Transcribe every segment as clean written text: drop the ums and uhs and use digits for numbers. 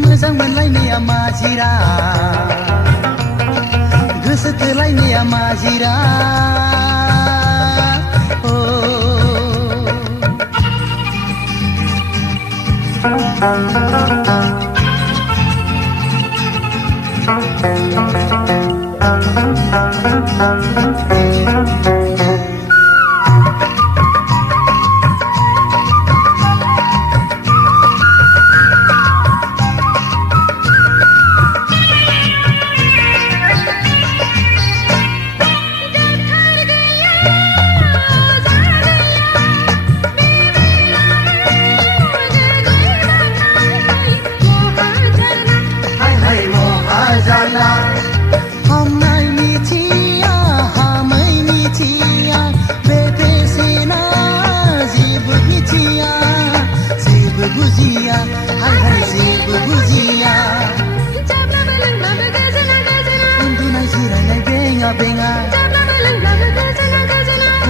मोजां मोनलायनाया मा जिराद गोसो थोलायनाया मा जिराद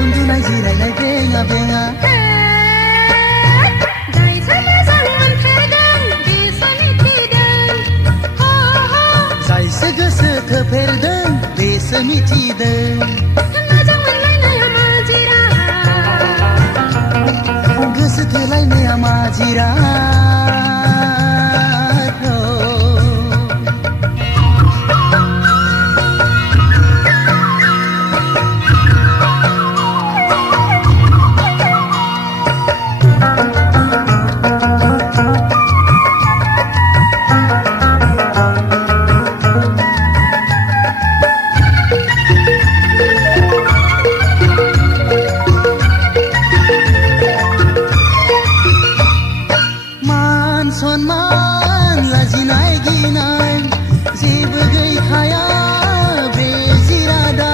उन्दुनाय जिरायनाय बेङा बेङा जायसो गोसो थोफेरदों बेसो मिथिदों गोसो थोलायनाया मा जिराद सनमान लाजिनाय गिनाय जेबो गैखाया बे जिरादा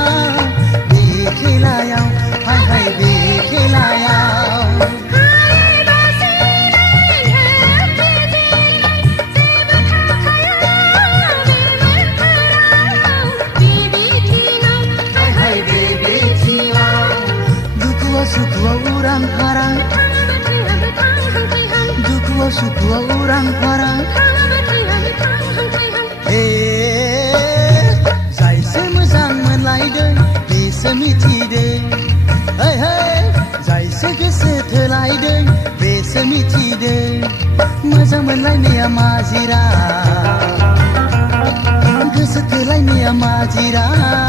बे खेलायाव हाय हाय बे खेलायाव हाय बे बिथिङाव दुखुआव सुखुआव उरां फारां सुखुआव उरां फारां जायसो मोजां मोनलायदों बेसो मिथिदों जायसो गोसो थोलायदों बेसो मिथिदों मोजां मोनलायनाया मा जिराद गोसो थोलायनाया मा जिराद